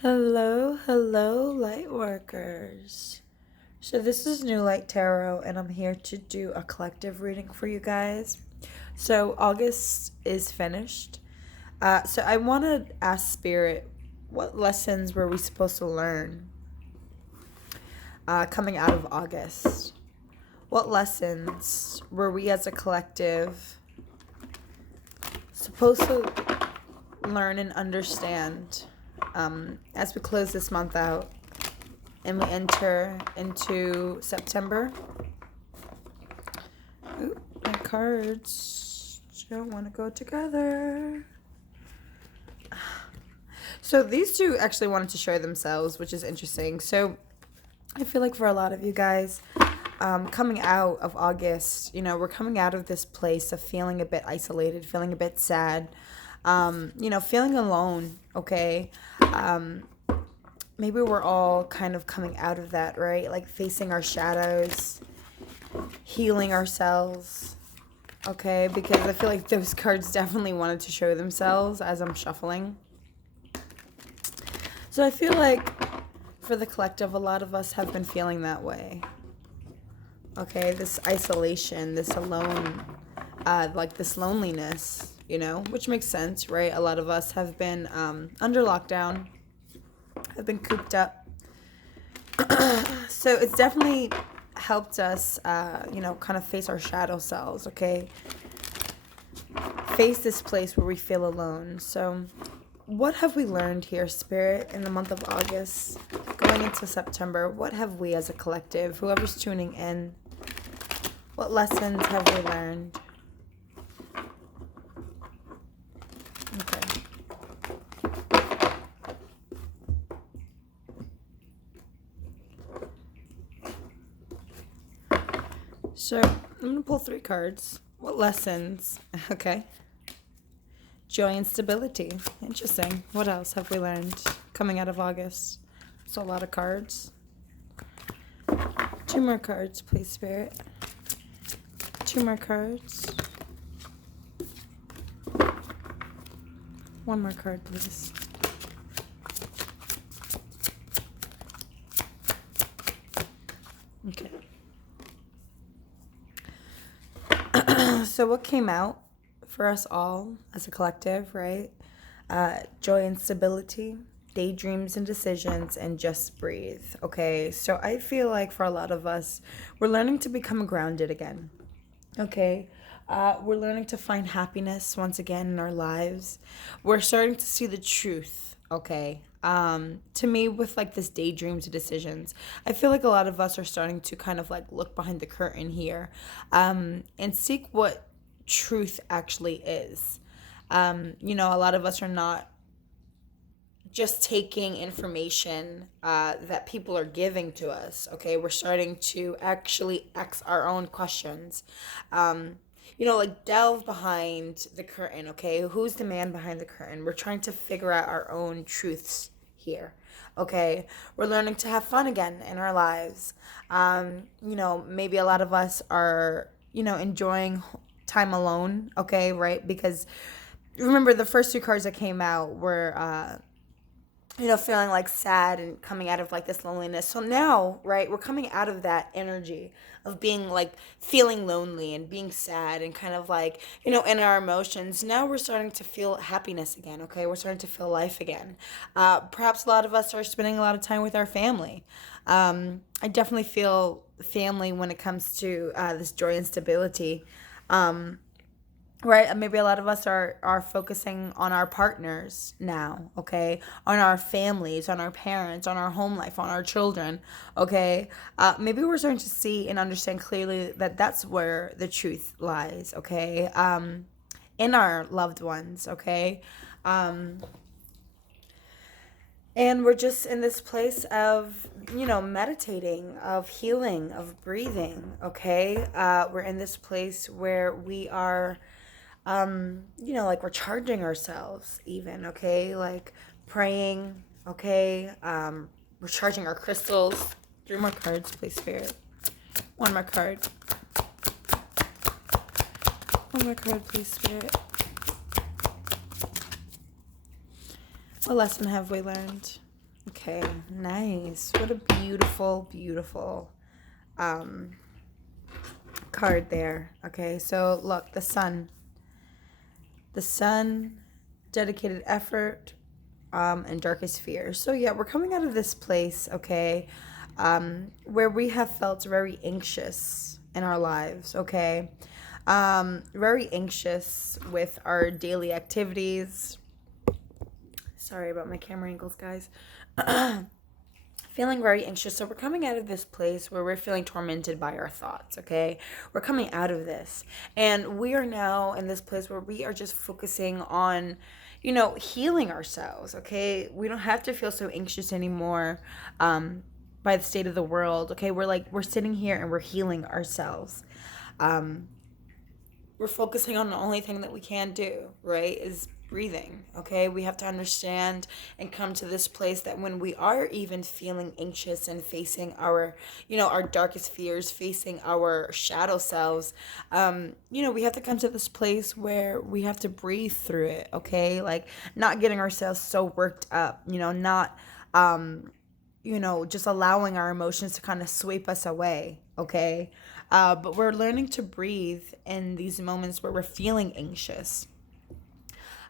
Hello, hello, light workers. So, this is New Light Tarot, and I'm here to do a collective reading for you guys. So, August is finished. So, I want to ask Spirit, what lessons were we supposed to learn coming out of August? What lessons were we as a collective supposed to learn and understand as we close this month out and we enter into September? Ooh, my cards don't want to go together. So these two actually wanted to show themselves, which is interesting. So I feel like for a lot of you guys, coming out of August, we're coming out of this place of feeling a bit isolated, feeling a bit sad, feeling alone, okay? Maybe we're all kind of coming out of that, right? Like facing our shadows, healing ourselves, okay? Because I feel like those cards definitely wanted to show themselves as I'm shuffling. So I feel like for the collective, a lot of us have been feeling that way. Okay, this isolation, this alone, like this loneliness, which makes sense, right? A lot of us have been under lockdown, have been cooped up. So it's definitely helped us, kind of face our shadow selves, okay? Face this place where we feel alone. So what have we learned here, Spirit, in the month of August, going into September? What have we as a collective, whoever's tuning in, what lessons have we learned? Okay. So I'm going to pull 3 cards. What lessons? Okay. Joy and stability. Interesting. What else have we learned coming out of August? So a lot of cards. 2 more cards, please, Spirit. 2 more cards. 1 more card, please. Okay. So what came out for us all as a collective, right? Joy and stability, daydreams and decisions, and just breathe. Okay, so I feel like for a lot of us, we're learning to become grounded again. Okay, we're learning to find happiness once again in our lives. We're starting to see the truth. Okay, to me, with like this daydreams and decisions, I feel like a lot of us are starting to kind of like look behind the curtain here, and seek what truth actually is. A lot of us are not just taking information that people are giving to us. Okay, we're starting to actually ask our own questions. Like delve behind the curtain. Okay, who's the man behind the curtain? We're trying to figure out our own truths here. Okay, we're learning to have fun again in our lives. Maybe a lot of us are enjoying time alone. Okay, right? Because remember the first 2 cards that came out were feeling like sad and coming out of like this loneliness. So now, right, we're coming out of that energy of being like feeling lonely and being sad and kind of like, in our emotions. Now we're starting to feel happiness again, okay? We're starting to feel life again. Perhaps a lot of us are spending a lot of time with our family. I definitely feel family when it comes to this joy and stability. Right, maybe a lot of us are focusing on our partners now, okay, on our families, on our parents, on our home life, on our children, okay. Maybe we're starting to see and understand clearly that that's where the truth lies, okay, in our loved ones, okay. And we're just in this place of meditating, of healing, of breathing, okay. We're in this place where we are like recharging ourselves even, okay? Like praying, okay? Recharging our crystals. 3 more cards, please, Spirit. 1 more card. 1 more card, please, Spirit. What lesson have we learned? Okay, nice. What a beautiful, beautiful um card there. Okay, so look, the sun. The sun, dedicated effort, and darkest fears. So yeah, we're coming out of this place, okay, where we have felt very anxious in our lives, okay, very anxious with our daily activities. Sorry about my camera angles, guys. Feeling very anxious. So we're coming out of this place where we're feeling tormented by our thoughts, okay? We're coming out of this. And we are now in this place where we are just focusing on, healing ourselves, okay? We don't have to feel so anxious anymore by the state of the world, okay? We're sitting here and we're healing ourselves. Um, we're focusing on the only thing that we can do, right? Is breathing, okay? We have to understand and come to this place that when we are even feeling anxious and facing our, our darkest fears, facing our shadow selves, we have to come to this place where we have to breathe through it, okay? Like not getting ourselves so worked up, not, just allowing our emotions to kind of sweep us away, okay? But we're learning to breathe in these moments where we're feeling anxious.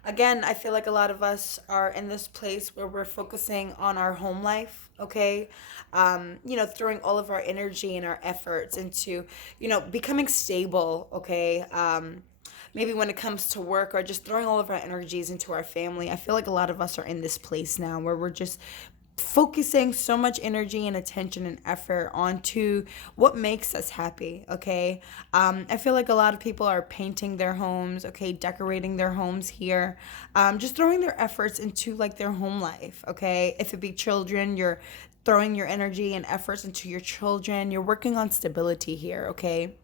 Again, I feel like a lot of us are in this place where we're focusing on our home life, okay? Throwing all of our energy and our efforts into, becoming stable, okay? Maybe when it comes to work or just throwing all of our energies into our family. I feel like a lot of us are in this place now where we're just focusing so much energy and attention and effort onto what makes us happy, okay? I feel like a lot of people are painting their homes, okay, decorating their homes here, just throwing their efforts into like their home life, okay? If it be children, you're throwing your energy and efforts into your children. You're working on stability here, okay?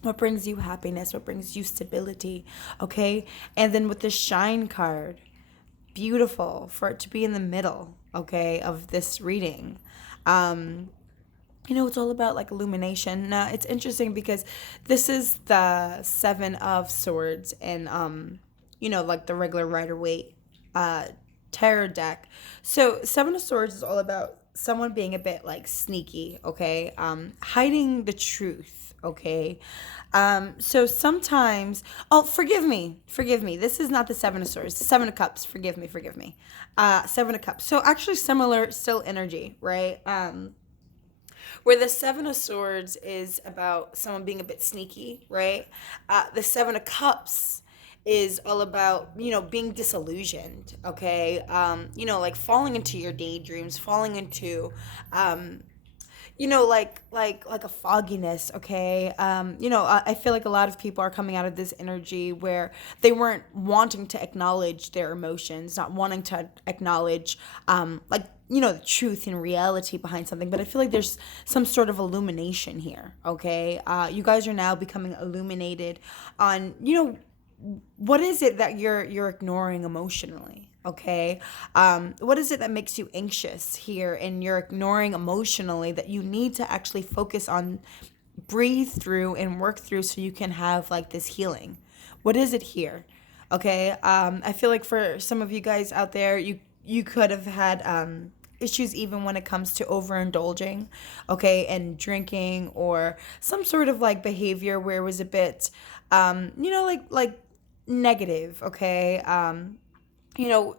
What brings you happiness? What brings you stability, okay? And then with the shine card, beautiful for it to be in the middle, okay, of this reading. It's all about like illumination. Now it's interesting because this is the Seven of Swords and like the regular Rider-Waite uh tarot deck. So Seven of Swords is all about someone being a bit like sneaky, okay, hiding the truth, okay. So sometimes, oh, forgive me. This is not the Seven of Swords, the Seven of Cups. Forgive me. Seven of Cups. So actually, similar, still energy, right? Where the Seven of Swords is about someone being a bit sneaky, right? The Seven of Cups is all about being disillusioned, okay, like falling into your daydreams, falling into like a fogginess, okay. I feel like a lot of people are coming out of this energy where they weren't wanting to acknowledge their emotions, not wanting to acknowledge the truth and reality behind something. But I feel like there's some sort of illumination here, okay. You guys are now becoming illuminated on what is it that you're ignoring emotionally, okay. What is it that makes you anxious here and you're ignoring emotionally that you need to actually focus on, breathe through and work through so you can have like this healing? What is it here, okay. I feel like for some of you guys out there, you could have had issues even when it comes to overindulging, okay, and drinking or some sort of like behavior where it was a bit like negative, okay. You know,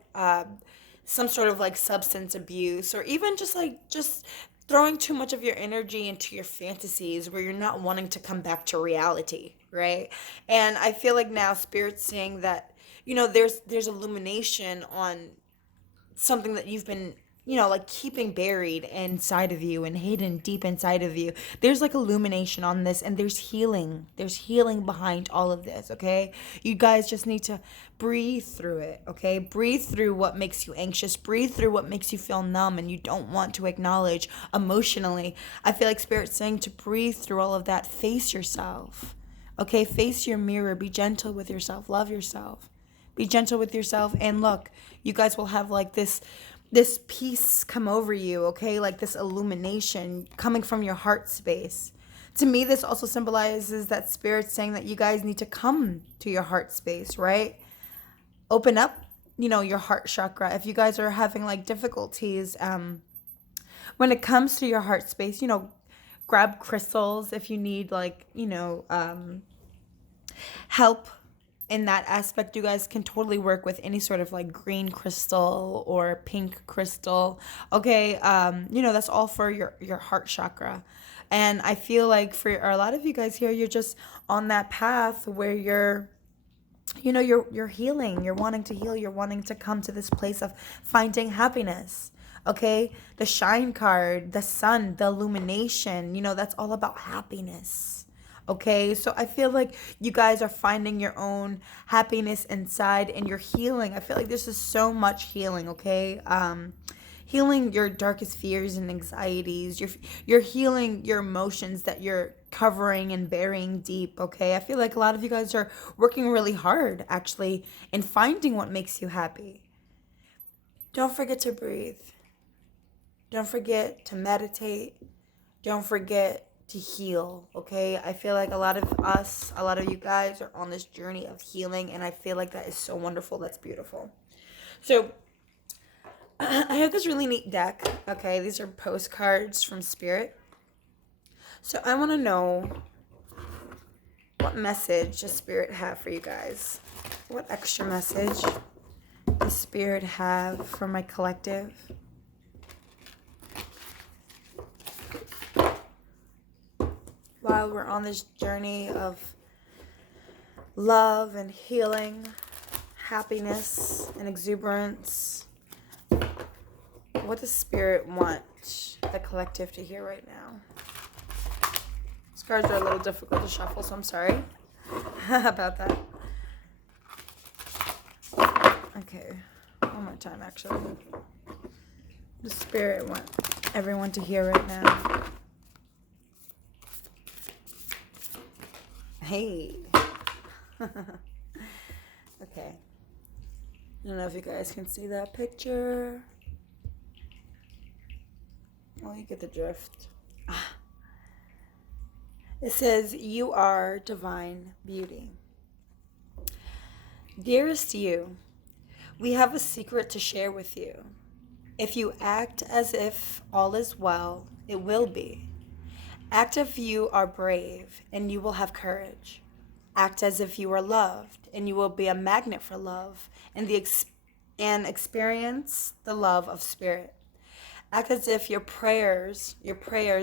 some sort of like substance abuse, or even just throwing too much of your energy into your fantasies where you're not wanting to come back to reality, right? And I feel like now spirit's saying that there's illumination on something that you've been like keeping buried inside of you and hidden deep inside of you. There's like illumination on this, and there's healing behind all of this, okay. You guys just need to breathe through it, okay. Breathe through what makes you anxious, breathe through what makes you feel numb and you don't want to acknowledge emotionally. I feel like spirit's saying to breathe through all of that. Face yourself, okay. Face your mirror, be gentle with yourself, love yourself, be gentle with yourself. And look, you guys will have like this peace come over you, okay? Like this illumination coming from your heart space. To me, this also symbolizes that spirit's saying that you guys need to come to your heart space, right? Open up, your heart chakra. If you guys are having like difficulties when it comes to your heart space, grab crystals if you need like, help in that aspect. You guys can totally work with any sort of like green crystal or pink crystal. Okay, that's all for your heart chakra. And I feel like for a lot of you guys here, you're just on that path where you're healing, you're wanting to heal, you're wanting to come to this place of finding happiness. Okay, the shine card, the sun, the illumination, that's all about happiness. Okay, so I feel like you guys are finding your own happiness inside and you're healing. I feel like this is so much healing. Okay, healing your darkest fears and anxieties. You're healing your emotions that you're covering and burying deep. Okay, I feel like a lot of you guys are working really hard actually in finding what makes you happy. Don't forget to breathe. Don't forget to meditate. Don't forget to heal. Okay, I feel like a lot of you guys are on this journey of healing, and I feel like that is so wonderful. That's beautiful. So I have this really neat deck. Okay, these are postcards from Spirit. So I want to know what message does Spirit have for you guys? What extra message does Spirit have for my collective? While we're on this journey of love and healing, happiness and exuberance, what does Spirit want the collective to hear right now? These cards are a little difficult to shuffle, so I'm sorry about that. Okay, one more time actually. The Spirit want everyone to hear right now. Hey. Okay. I don't know if you guys can see that picture. Well, you get the drift. It says, "You are divine beauty." Dearest you, we have a secret to share with you. If you act as if all is well, it will be. Act as if you are brave, and you will have courage. Act as if you are loved, and you will be a magnet for love and experience the love of Spirit. Act as if your prayers,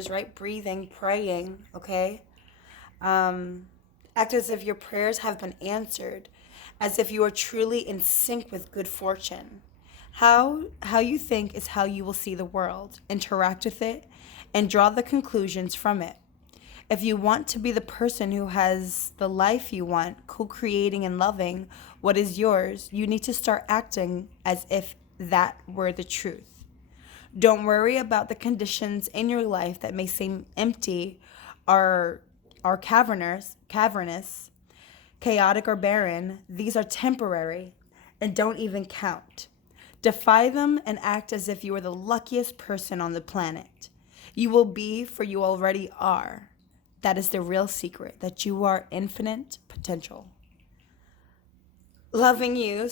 right? Breathing, praying, okay? Act as if your prayers have been answered, as if you are truly in sync with good fortune. How you think is how you will see the world, interact with it, and draw the conclusions from it. If you want to be the person who has the life you want, co-creating and loving what is yours, you need to start acting as if that were the truth. Don't worry about the conditions in your life that may seem empty or cavernous, chaotic or barren. These are temporary and don't even count. Defy them and act as if you were the luckiest person on the planet. You will be, for you already are. That is the real secret, that you are infinite potential. Loving you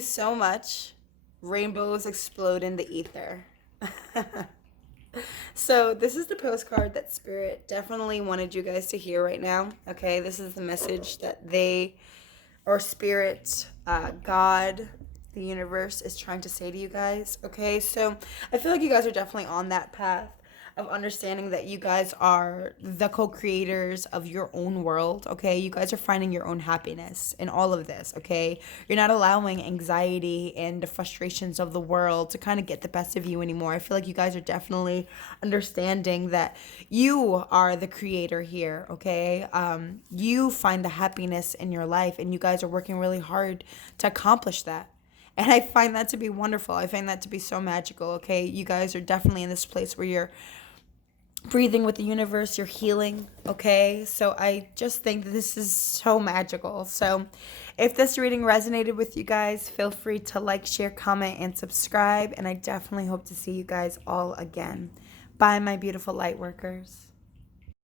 so much. Rainbows explode in the ether. So this is the postcard that Spirit definitely wanted you guys to hear right now. Okay, this is the message that they, or Spirit, God, the universe is trying to say to you guys. Okay, so I feel like you guys are definitely on that path of understanding that you guys are the co-creators of your own world. Okay, you guys are finding your own happiness in all of this. Okay, you're not allowing anxiety and the frustrations of the world to kind of get the best of you anymore. I feel like you guys are definitely understanding that you are the creator here. Okay, you find the happiness in your life, and you guys are working really hard to accomplish that. And I find that to be wonderful. I find that to be so magical. Okay, you guys are definitely in this place where you're breathing with the universe, you're healing. Okay, so I just think that this is so magical. So if this reading resonated with you guys, feel free to like, share, comment, and subscribe. And I definitely hope to see you guys all again. Bye, my beautiful light workers.